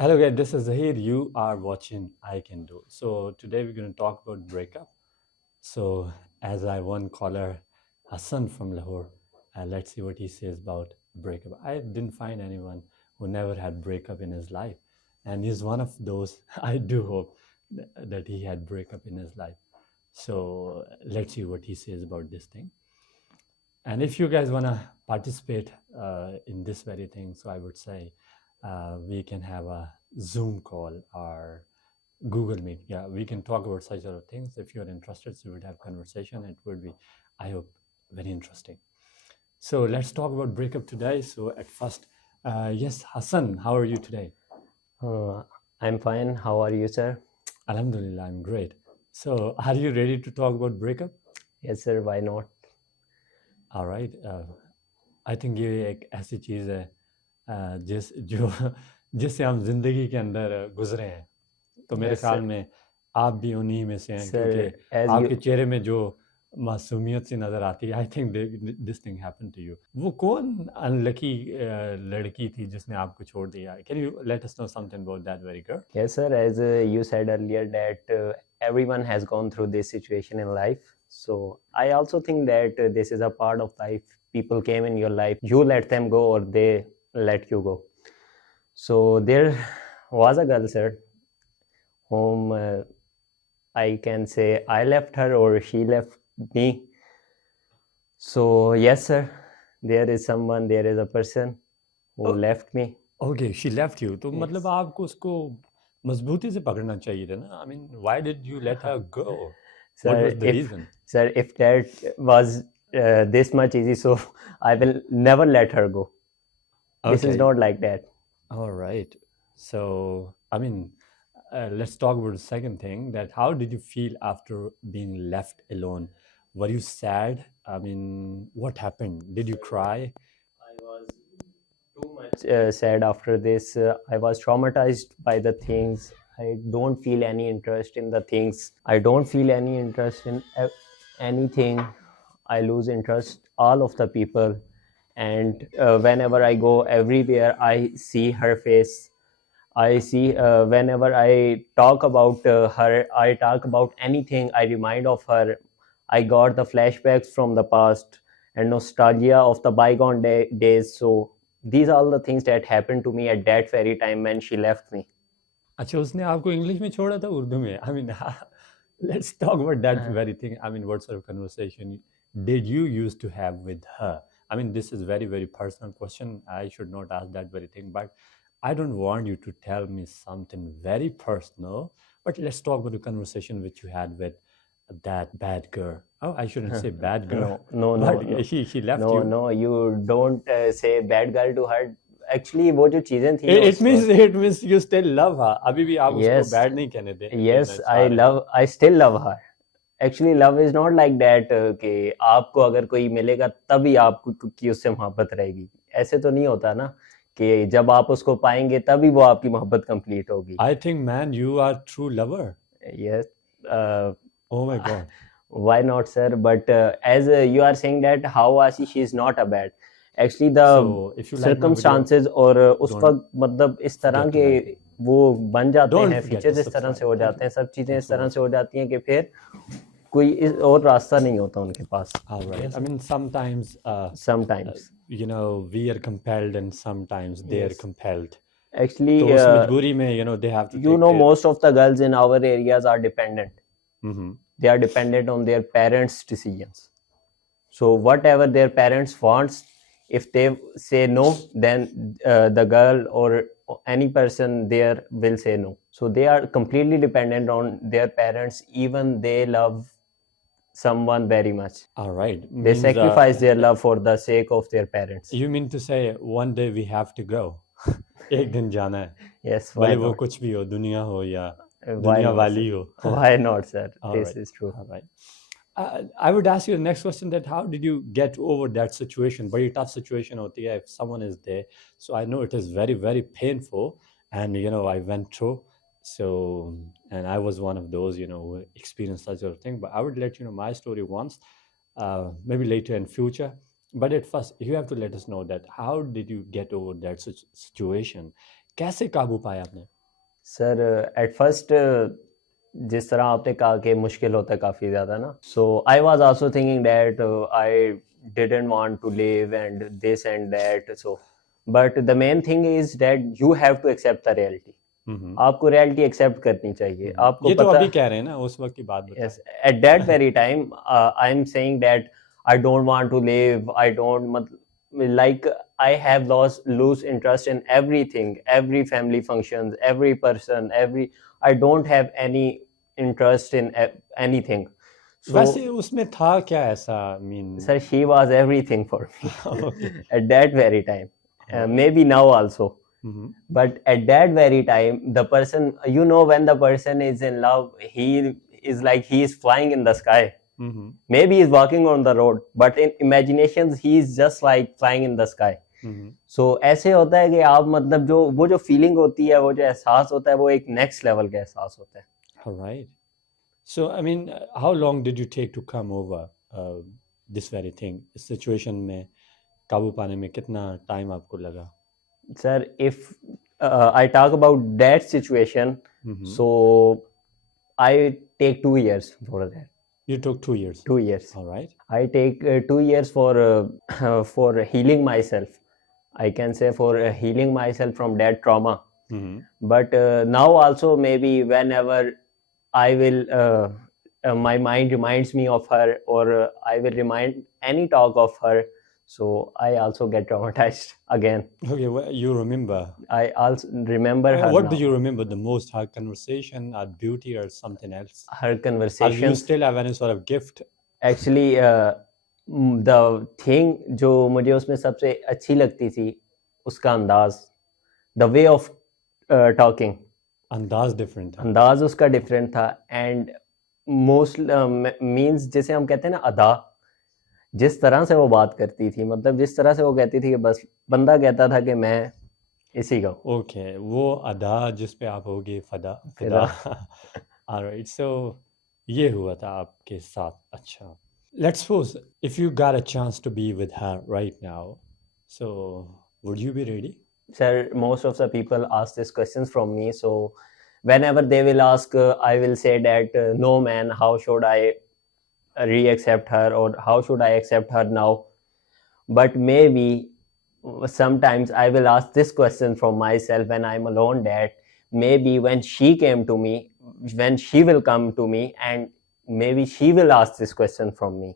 Hello guys, this is Zaheer. You are watching I Can Do. So today we're going to talk about breakup. So as I one caller, Hassan from Lahore, let's see what he says about breakup. I didn't find anyone who never had breakup in his life, and he's one of those. I do hope that he had breakup in his life. So let's see what he says about this thing. And if you guys want to participate in this very thing, so I would say we can have a Zoom call or Google Meet. Yeah, we can talk about such sort of things. If you're interested, so we would have conversation. It would be, I hope, very interesting. So let's talk about breakup today. So at first, yes, Hassan, how are you today? Uh, I'm fine. How are you, sir? Alhamdulillah, I'm great. So are you ready to talk about breakup? Yes, sir. Why not? All right. I think ये एक ऐसी चीज़ है जिससे हम जिंदगी के अंदर गुजरे हैं तो मेरे Yes, ख्याल sir. में आप भी उन्हीं में से हैं Sir, क्योंकि as आपके you, चेहरे में जो मासूमियत सी नज़र आती है I think this thing happen to you वो कौन अनलकी लड़की थी जिसने आपको छोड़ दिया can you let us know something about that very girl yes, sir. As you said earlier, that everyone has gone through this situation in life. So I also think that this is a part of life. People came in your life. You let them go, or they let you go. So there was a girl, sir, whom I can say I left her or she left me. So yes, sir. There is someone. There is a person who left me. Okay she left you तो मतलब Yes. आपको उसको मजबूती से पकड़ना चाहिए था ना I mean why did you let her go what Sir, was the if reason sir, if that was this much easy, so I will never let her go. This is okay not like that. all right so I mean let's talk about the second thing that how did you feel after being left alone were you sad I mean what happened did you cry I was too much sad after this. I was traumatized by the things. I don't feel any interest in the things. I don't feel any interest in anything. I lose interest all of the people, and whenever I go everywhere, I see her face. I see whenever I talk about her, I talk about anything, I remind of her. I got the flashbacks from the past and nostalgia of the bygone days. So these are all the things that happened to me at that very time when she left me. अच्छा उसने आपको English में छोड़ा था उर्दू में I mean let's talk about that very thing I mean what sort of conversation did you used to have with her I mean this is very very personal question I should not ask that very thing but I don't want you to tell me something very personal but let's talk about the conversation which you had with that bad girl oh I shouldn't say bad girl No, no, no, but no, she left no, you no. You don't say bad girl to her. Actually, वो जो चीजें थी ना it उस means वक्त. it means you still love her अभी भी आप उसको Yes, bad नहीं कहने कहना yes. चाह रहे हो I still love her. Actually, love is not like that कि आपको अगर कोई मिलेगा तभी आपको की उससे मोहब्बत रहेगी. ऐसे तो नहीं होता ना कि जब आप उसको पाएंगे तभी वो आपकी मोहब्बत कंप्लीट होगी. I think, man, you are true lover. Yes. Uh, Oh my God. why not, sir? But as you are saying that how Ashi, she is not a bad. Actually, the So if you like my video, circumstances और उस don't वक्त मतलब इस तरह forget to के like it. वो बन जाते Don't हैं, forget to फीचर्स इस तरह से subscribe. हो Thank जाते you. हैं, सब चीज़ें Thanks इस for तरह से watching. हो जाती हैं कि फिर कोई और रास्ता नहीं होता उनके पास. All right. Yes, I mean, sometimes, sometimes. we are compelled and sometimes they are Yes. compelled. Actually, तो उस मजबूरी में, they have to you take know, care. most of the girls in our areas are dependent. Mm-hmm. They are dependent on their parents' decisions. So whatever their parents wants, if they say no, then the girl or any person there will say no. So they are completely dependent on their parents, even they love someone very much. All right. They Means sacrifice their love for the sake of their parents. you mean to say one day we have to go. एक दिन जाना है. Yes, भले why वो not? कुछ भी हो दुनिया हो या Why दुनिया not, वाली sir? हो. Why not, sir? All This right. is true. All right. I would ask you the next question that how did you get over that situation? Very tough situation hoti hai if someone is there. So I know it is very, very painful. And, I went through. So, and I was one of those, who experienced such a thing. But I would let you know my story once, maybe later in future. But at first, you have to let us know that how did you get over that situation? कैसे काबू पाया आपने? Sir at first जिस तरह आपने कहा कि मुश्किल होता है काफ़ी ज़्यादा ना, so I was also thinking that I didn't want to live and this and that, so but the main thing is that you have to accept the reality. आपको रियलिटी एक्सेप्ट करनी चाहिए, आपको ये तो पता। अभी कह रहे हैं ना, उस वक्त की बात बता Yes, at that very time, I'm saying that I don't want to live. I don't like I have lose interest in everything, every family functions, every person, every. I don't have any interest in anything. वैसे So, उसमें था क्या ऐसा, mean? sir, she was everything for me okay, at that very time. Alright. Maybe now also. But at that very time, the person, when the person is in love, he is like he is flying in the sky. Maybe he's walking on the road, but in imaginations, he is just like flying in the sky. So ऐसे होता है कि आप मतलब जो वो जो feeling होती है, वो जो एहसास होता है, वो एक नेक्स्ट लेवल का एहसास होता है। Alright. So, I mean, how long did you take to come over this very thing? इस सिचुएशन में काबू पाने में कितना टाइम आपको लगा? Sir, if I talk about that situation, so I take 2 years for that. You took 2 years. 2 years. All right. I take 2 years for for healing myself. I can say for healing myself from that trauma. But now also maybe whenever I will, my mind reminds me of her, or I will remind any talk of her. So I also get traumatized again. Okay, well, you remember. I also remember her. What now. do you remember the most? Her conversation, her beauty, or something else? Her Or you conversations. still have any sort of gift? Actually, the thing जो मुझे उसमें सबसे अच्छी लगती थी, उसका अंदाज, the way of talking. अंदाज डिफरेंट था। अंदाज उसका डिफरेंट था, एंड मोस्ट मीन्स जैसे हम कहते हैं ना अदा, जिस तरह से वो बात करती थी, मतलब जिस तरह से वो कहती थी कि बस बंदा कहता था कि मैं इसी का। ओके, वो अदा जिस पे आप होगे फदा फिदा। ऑलराइट, सो ये हुआ था आपके साथ। अच्छा, let's suppose if you got a chance to be with her right now, so would you be ready? Sir, most of the people ask these questions from me, so whenever they will ask, I will say that no man, how should I re-accept her, or how should I accept her now? But maybe sometimes I will ask this question from myself when I'm alone, that maybe when she came to me, when she will come to me, and maybe she will ask this question from me,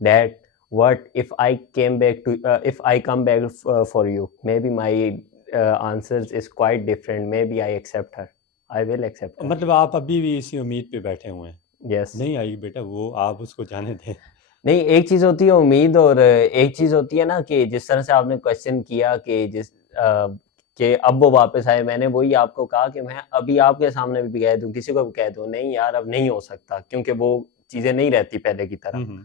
that what if I came back to if I come back for you, maybe my answers is quite different, maybe I accept her, I will accept her. मतलब आप अभी भी इसी उम्मीद पे बैठे हुए हैं? Yes. नहीं आई बेटा, वो आप उसको जाने दें। नहीं, एक चीज होती है उम्मीद, और एक चीज होती है ना कि जिस तरह से आपने क्वेश्चन किया कि जिस कि अब वो वापस आए, मैंने वही आपको कहा कि मैं अभी आपके सामने भी कह दूं, किसी को भी कह दूं, नहीं यार अब नहीं हो सकता, क्योंकि वो चीजें नहीं रहती पहले की तरह।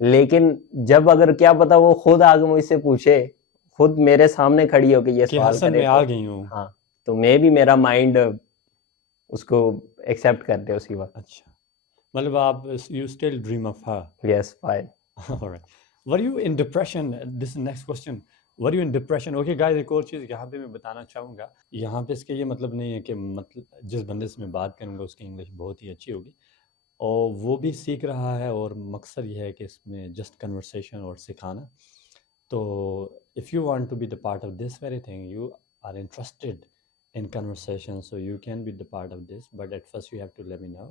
लेकिन जब अगर क्या पता वो खुद आगे मुझसे पूछे, खुद मेरे सामने खड़ी हो कि ये सवाल हसन करे, में आ गई हूँ। हाँ, तो मे भी मेरा माइंड उसको एक्सेप्ट कर दे उसी वक्त। अच्छा, मतलब आप you still dream of her? Yes, fine. All right. Were you in depression? This is next question. Were you in depression? Okay guys, एक और चीज़ यहाँ पे मैं बताना चाहूँगा। यहाँ पे इसके ये मतलब नहीं है कि मतलब जिस बंदे से मैं बात करूँगा उसकी इंग्लिश बहुत ही अच्छी होगी और वो भी सीख रहा है, और मकसद ये है कि इसमें जस्ट कन्वर्सेशन और सिखाना। तो if you want to be the part of this very thing, you are interested in conversation, so you can be the part of this, but at first you have to let me know.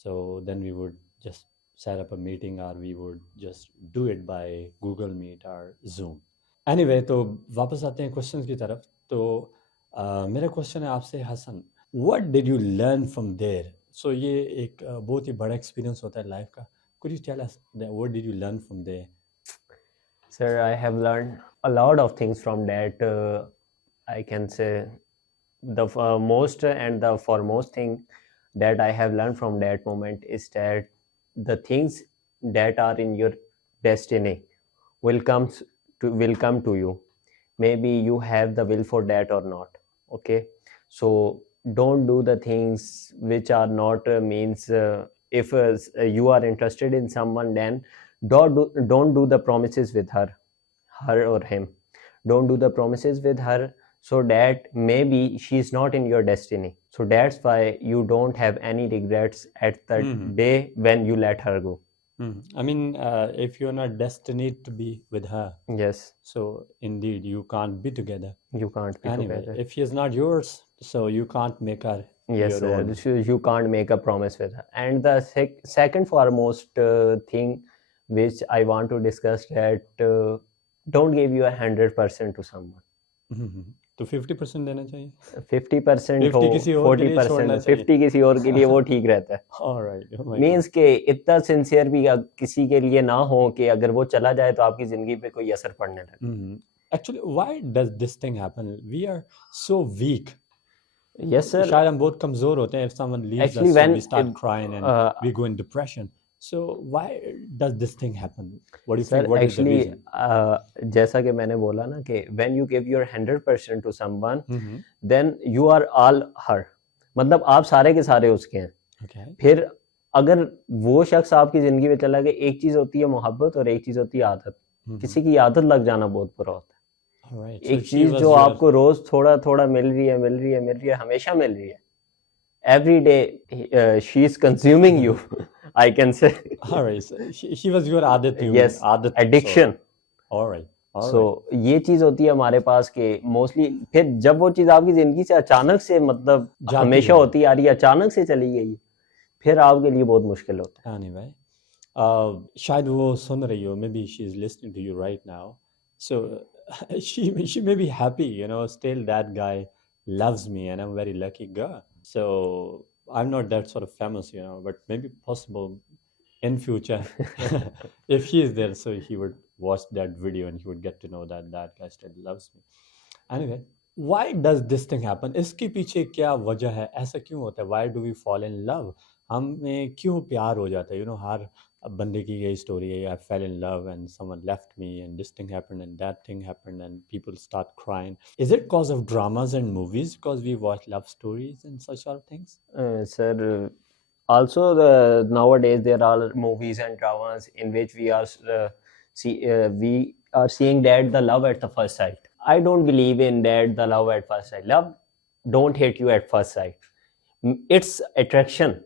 So then we would just set up a meeting, or we would just do it by Google Meet or Zoom. Anyway, तो वापस आते हैं questions की तरफ। तो मेरा question है आपसे Hasan, what did you learn from there? So ये एक बहुत ही बड़ा एक्सपीरियंस होता है लाइफ का। Could you tell us that what did you learn from there? Sir, I have learned a lot of things from that. I can say the most and the foremost thing that I have learned from that moment is that the things that are in your destiny will come to you. Maybe you have the will for that or not. Okay, so don't do the things which are not means if you are interested in someone, then don't do the promises with her or him. Don't do the promises with her. so that maybe she's not in your destiny. So that's why you don't have any regrets at the day when you let her go. I mean, if you're not destined to be with her, Yes, so indeed you can't be together. you can't be Anyway, together. if she is not yours, so you can't make her Yes, your own. you can't make a promise with her. And the second foremost thing which I want to discuss, that don't give you 100% to someone. तो 50% देना चाहिए, 50% हो, 50 किसी और के लिए 40% छोड़ना हो, चाहिए. 50 किसी और के लिए वो ठीक रहता है. Alright, oh my means God. के इतना सिंसियर भी किसी के लिए ना हो कि अगर वो चला जाए तो आपकी जिंदगी पे कोई असर पड़ने लगे. Actually, why does this thing happen? We are so weak. Yes, sir. शायद हम बहुत कमजोर होते हैं. If someone leaves Actually, us, so when we start crying and we go in depression. So why does this thing happen? What do you sir think? What is the actually reason? जैसा कि मैंने बोला ना कि when you give your 100% to someone, then you are all her. मतलब आप सारे के सारे उसके हैं. Okay. फिर अगर वो शख्स आपकी जिंदगी में चला गया, एक चीज होती है मोहब्बत और एक चीज होती है आदत. किसी की आदत लग जाना बहुत बुरा होता है. Alright. एक चीज जो आपको रोज थोड़ा थोड़ा मिल रही है, हमेशा मिल रही है. Every day she is consuming you. I can say. Alright. So she was your आदत. Yes. आदत. Addiction. Alright. So ये चीज होती है हमारे पास के मोस्टली. फिर जब वो चीज आपकी जिंदगी से अचानक से मतलब हमेशा होती आ रही है, अचानक से चली गई, फिर आपके लिए बहुत मुश्किल होता है. Anyway, शायद वो सुन रही हो. Maybe she is listening to you right now. So she may be happy, still that guy loves me and I'm a very lucky girl. So I'm not that sort of famous, but maybe possible in future if he is there, so he would watch that video and he would get to know that that guy still loves me. Anyway, why does this thing happen? इसके पीछे क्या वजह है? ऐसा क्यों होता है? Why do we fall in love? हमें क्यों प्यार हो जाता है? हर बंदे की यही स्टोरी है. I fell in love and someone left me and this thing happened and that thing happened and people start crying. Is it because of dramas and movies? Because we watch love stories and such sort of things? Sir, also nowadays there are movies and dramas in which we are seeing that the love at the first sight. I don't believe in that, the love at first sight. Love don't hit you at first sight. It's attraction.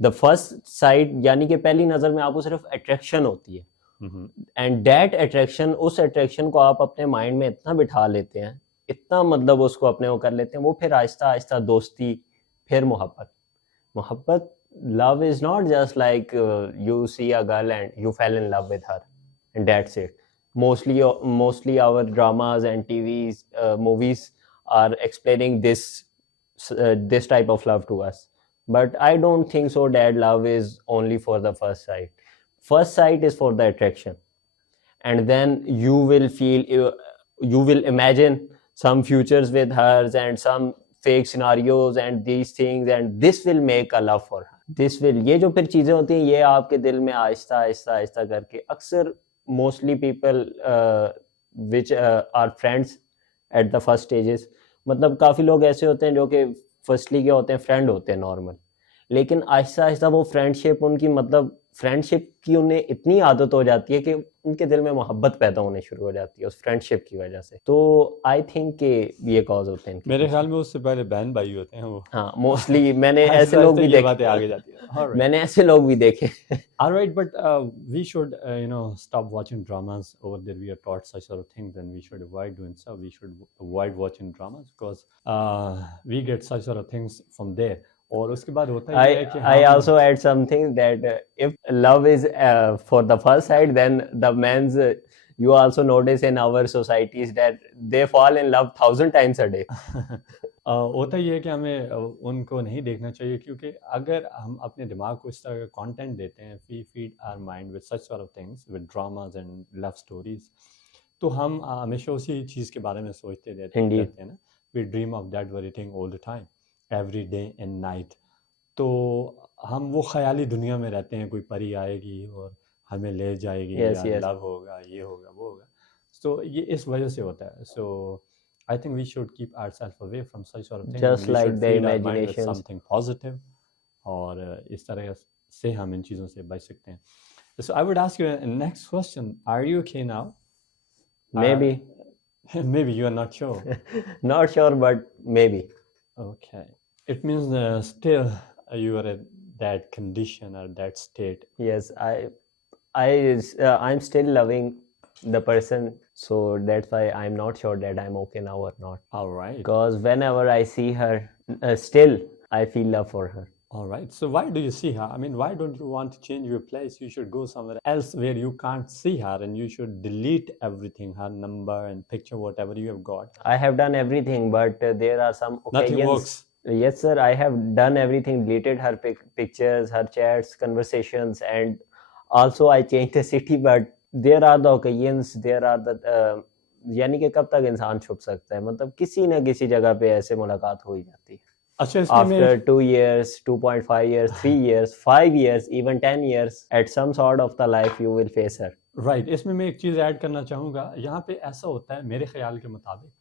The first sight यानी कि पहली नजर में आपको सिर्फ attraction होती है. And that attraction, उस attraction को आप अपने mind में इतना बिठा लेते हैं, इतना मतलब उसको अपने वो कर लेते हैं, वो फिर आहिस्ता आहिस्ता दोस्ती, फिर मोहब्बत. Love is not just like you see a girl and you fell in love with her and that's it. Mostly our dramas and TVs, movies are explaining this type of love to us. But I don't think so that love is only for the first sight. First sight is for the attraction, and then you will feel, you will imagine some futures with hers and some fake scenarios and these things, and this will make a love for her. This will, ये जो फिर चीजें होती हैं, ये आपके दिल में आहिस्ता आहिस्ता आहिस्ता करके अक्सर mostly people which are friends at the first stages, मतलब काफ़ी लोग ऐसे होते हैं जो कि फर्स्टली क्या होते हैं, फ्रेंड होते हैं नॉर्मल, लेकिन आहिस्ता आहिस्ता वो फ्रेंडशिप उनकी, मतलब फ्रेंडशिप की उन्हें इतनी आदत हो जाती है कि उनके दिल में मोहब्बत पैदा होने शुरू हो जाती है उस फ्रेंडशिप की वजह से. तो आई थिंक कि ये कॉज होते हैं. मेरे ख्याल में उससे पहले बहन भाई होते हैं वो. हाँ, मोस्टली मैंने ऐसे लोग भी देखे, आगे जाती है. मैंने ऐसे लोग भी देखे. Alright, but we should stop watching dramas over there. We are taught such sort of things, and we should avoid doing so. We should avoid watching dramas because we get such sort of things from there. और उसके बाद होता है कि I also add something that if love is for the first sight, then the men's, you also notice in our societies that they fall in love 1,000 times a day. होता ही है कि हमें उनको नहीं देखना चाहिए, क्योंकि अगर हम अपने दिमाग को इस तरह का कंटेंट देते हैं, we feed our mind with such sort of things, with dramas and love stories, तो हम हमेशा उसी चीज़ के बारे में सोचते रहते हैं ना. We dream of that very thing all the time, every day and night. तो हम वो ख्याली दुनिया में रहते हैं, कोई परी आएगी और हमें ले जाएगी, या लव होगा, ये होगा, वो होगा. तो ये इस वजह से होता है. So I think we should keep ourselves away from such sort of things. Just like the imagination, something positive, और इस तरह से हम इन चीज़ों से बच सकते हैं. So I would ask you a next question. Are you okay now? Maybe. Maybe you are not sure. Not sure, but maybe. Okay. It means still you are at that condition or that state. Yes, I'm still loving the person, so that's why I'm not sure that I'm okay now or not. All right. Because whenever I see her, still I feel love for her. All right. So why do you see her? I mean, why don't you want to change your place? You should go somewhere else where you can't see her, and you should delete everything, her number and picture, whatever you have got. I have done everything, but there are some Nothing occasions. works. Yes, sir, I have done everything, deleted her pictures, her chats, conversations, and also I changed the city. But there are the occasions, there are the यानी कि कब तक इंसान छुप सकता है, मतलब किसी न किसी जगह पे ऐसे मुलाकात हो ही जाती है. अच्छा, इसमें मैं After 2 years, 2.5 years, 3 years, 5 years, even 10 years, at some sort of the life you will face her. Right. इसमें मैं एक चीज़ ऐड करना चाहूँगा. यहाँ पे ऐसा होता है मेरे ख्याल के मुताबिक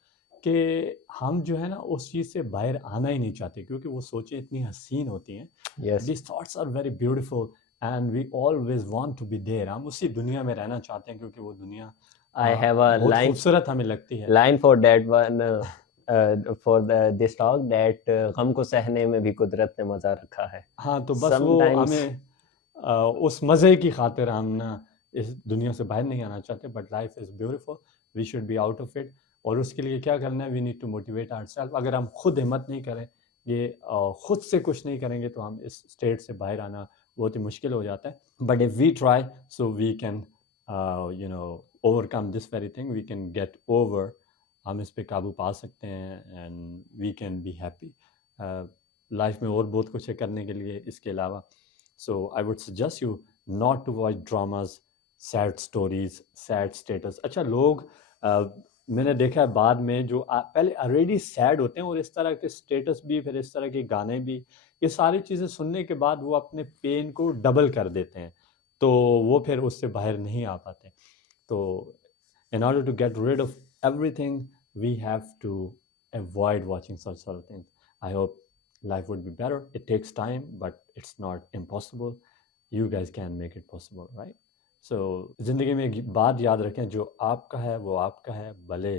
कि हम जो है ना उस चीज़ से बाहर आना ही नहीं चाहते, क्योंकि वो सोचें इतनी हसीन होती हैं. Yes. These thoughts are very beautiful and we always want to be there. हम उसी दुनिया में रहना चाहते हैं, क्योंकि वो दुनिया I have a बहुत line खूबसूरत हमें लगती है. line for that one, for this talk, that गम को सहने में भी कुदरत ने मजा रखा है. हाँ, तो बस वो Sometimes हमें उस मज़े की खातिर हम ना इस दुनिया से बाहर नहीं आना चाहते. But life is beautiful, we should be out of it. और उसके लिए क्या करना है, we need to motivate ourselves. अगर हम खुद हिम्मत नहीं करें, ये खुद से कुछ नहीं करेंगे, तो हम इस स्टेट से बाहर आना बहुत ही मुश्किल हो जाता है. But if we try, so we can you know overcome this very thing. We can get over, हम इस पे काबू पा सकते हैं, and we can be happy. Life में और बहुत कुछ है करने के लिए इसके अलावा. So I would suggest you not to watch dramas, sad stories, sad status. अच्छा, लोग मैंने देखा है बाद में जो पहले ऑलरेडी सैड होते हैं, और इस तरह के स्टेटस भी, फिर इस तरह के गाने भी, ये सारी चीज़ें सुनने के बाद वो अपने पेन को डबल कर देते हैं, तो वो फिर उससे बाहर नहीं आ पाते. तो in order to get rid of everything, we have to avoid watching such sort of things. I hope life would be better. It takes time, but it's not impossible. You guys can make it possible, right? So ज़िंदगी में एक बात याद रखें, जो आपका है वो आपका है, भले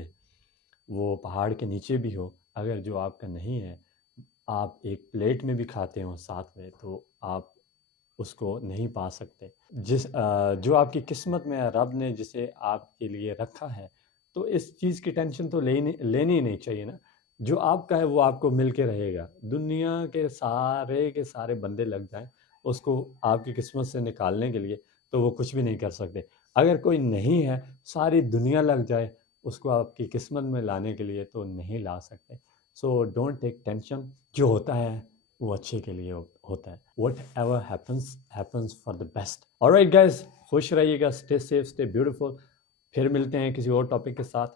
वो पहाड़ के नीचे भी हो. अगर जो आपका नहीं है, आप एक प्लेट में भी खाते हो साथ में, तो आप उसको नहीं पा सकते. जो आपकी किस्मत में है, रब ने जिसे आपके लिए रखा है, तो इस चीज़ की टेंशन तो लेनी ही नहीं चाहिए ना. जो आपका है वो आपको मिल के रहेगा. दुनिया के सारे बंदे लग जाएं उसको आपकी किस्मत से निकालने के लिए, तो वो कुछ भी नहीं कर सकते. अगर कोई नहीं है, सारी दुनिया लग जाए उसको आपकी किस्मत में लाने के लिए, तो नहीं ला सकते. So don't take tension. जो होता है वो अच्छे के लिए होता है. Whatever happens for the best. Alright guys, खुश रहिएगा, स्टे सेफ, स्टे ब्यूटीफुल. फिर मिलते हैं किसी और टॉपिक के साथ.